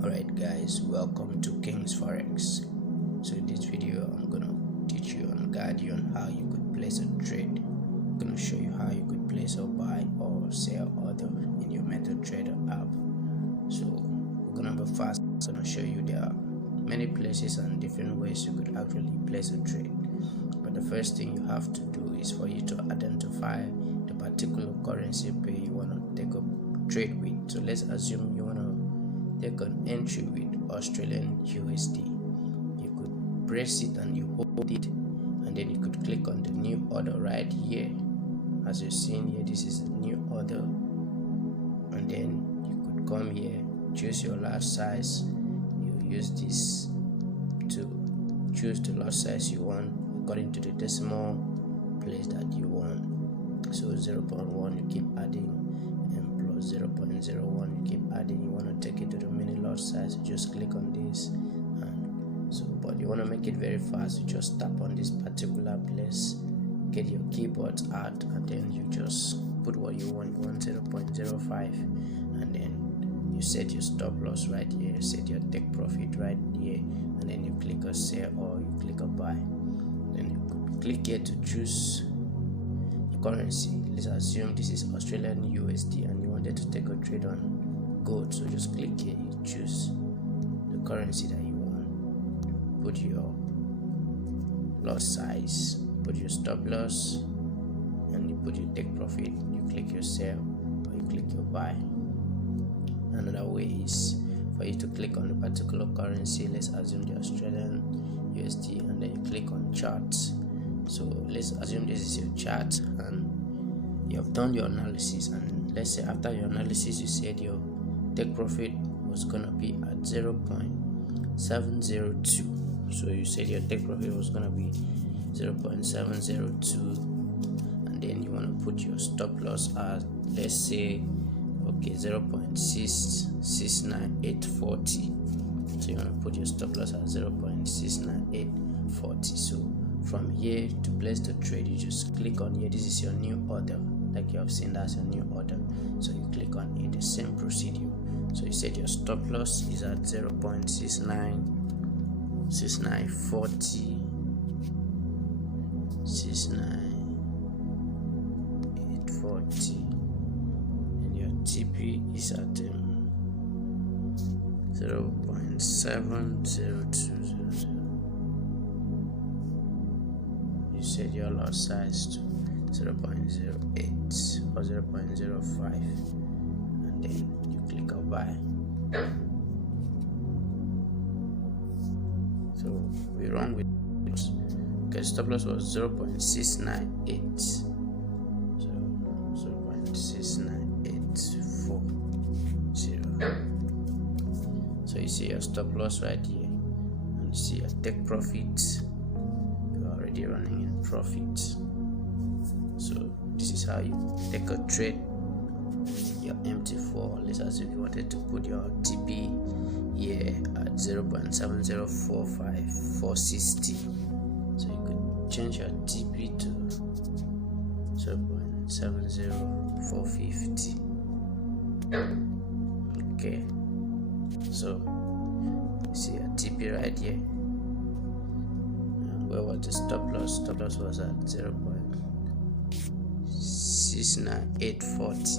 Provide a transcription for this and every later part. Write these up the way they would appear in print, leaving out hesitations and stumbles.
Alright guys, welcome to King's Forex. So in this video I'm gonna teach you and guide you on how you could place a trade. I'm gonna show you how you could place or buy or sell order in your MetaTrader app. So we're gonna be fast. I'm gonna show you there are many places and different ways you could actually place a trade. But the first thing you have to do is for you to identify the particular currency pair you wanna take a trade with. So let's assume you wanna take an entry with Australian USD. You could press it and you hold it, and then you could click on the new order right here. As you're seeing here, this is a new order, and then you could come here, choose your lot size. You use this to choose the lot size you want according to the decimal place that you want. So 0.1 you keep adding, and plus 0.01 you keep adding. You want to take it to the mini lot size, you just click on this, and so but you want to make it very fast, you just tap on this particular place, get your keyboard out, and then you just put what you want. You want 0.05, and then you set your stop loss right here, you set your take profit right here, and then you click a sell or you click a buy. Then you click here to choose currency. Let's assume this is Australian USD and you wanted to take a trade on gold, so just click here, you choose the currency that you want, put your lot size, put your stop loss, and you put your take profit. You click your sell or you click your buy. Another way is for you to click on a particular currency. Let's assume the Australian USD, and then you click on charts. So let's assume this is your chart and you have done your analysis, and let's say after your analysis you said your take profit was gonna be at 0.702. so you said your take profit was gonna be 0.702, and then you want to put your stop loss at, let's say, okay, 0.669840. so you want to put your stop loss at 0.69840. so from here to place the trade, you just click on here. This is your new order, like you have seen, that's your new order. So you click on it, the same procedure. So you said your stop loss is at 0.6940, 69840, and your TP is at 0.70200. You set your lot size to 0.08 or 0.05, and then you click on buy. So we run with, okay, stop loss was 0.698, so 0.69840. So you see your stop loss right here, and you see your take profit. Already running in profit. So this is how you take a trade your MT4. Let's assume you wanted to put your TP here at 0.7045460, so you could change your TP to 0.70450. okay, so you see your TP right here. Where was the stop loss? Stop loss was at 0.69840.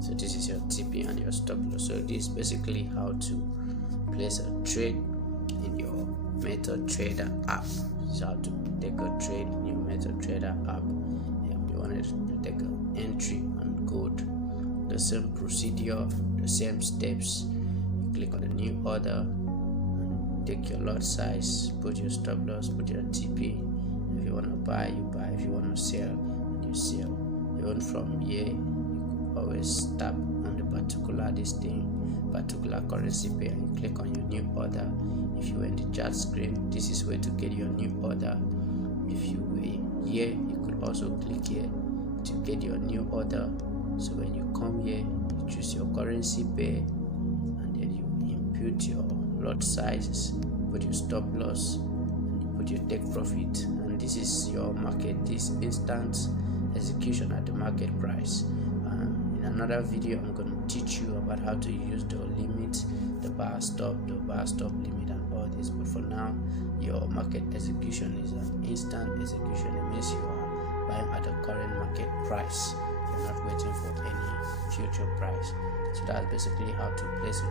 So this is your TP and your stop loss. So this is basically how to place a trade in your MetaTrader app. So how to take a trade in your MetaTrader app. You wanted to take an entry on gold, the same procedure, the same steps. You click on the new order, take your lot size, put your stop loss, put your TP. If you want to buy, you buy. If you want to sell, you sell. Even from here, you could always tap on the particular particular currency pair, and you click on your new order. If you were in the chart screen, this is where to get your new order. If you were here, you could also click here to get your new order. So when you come here, you choose your currency pair, and then you input your lot sizes, put your stop loss, and you put and you take profit. And this is your market, this instant execution at the market price. In another video, I'm going to teach you about how to use the limit, the bar stop limit, and all this. But for now, your market execution is an instant execution. It means you are buying at the current market price. You're not waiting for any future price. So that's basically how to place it.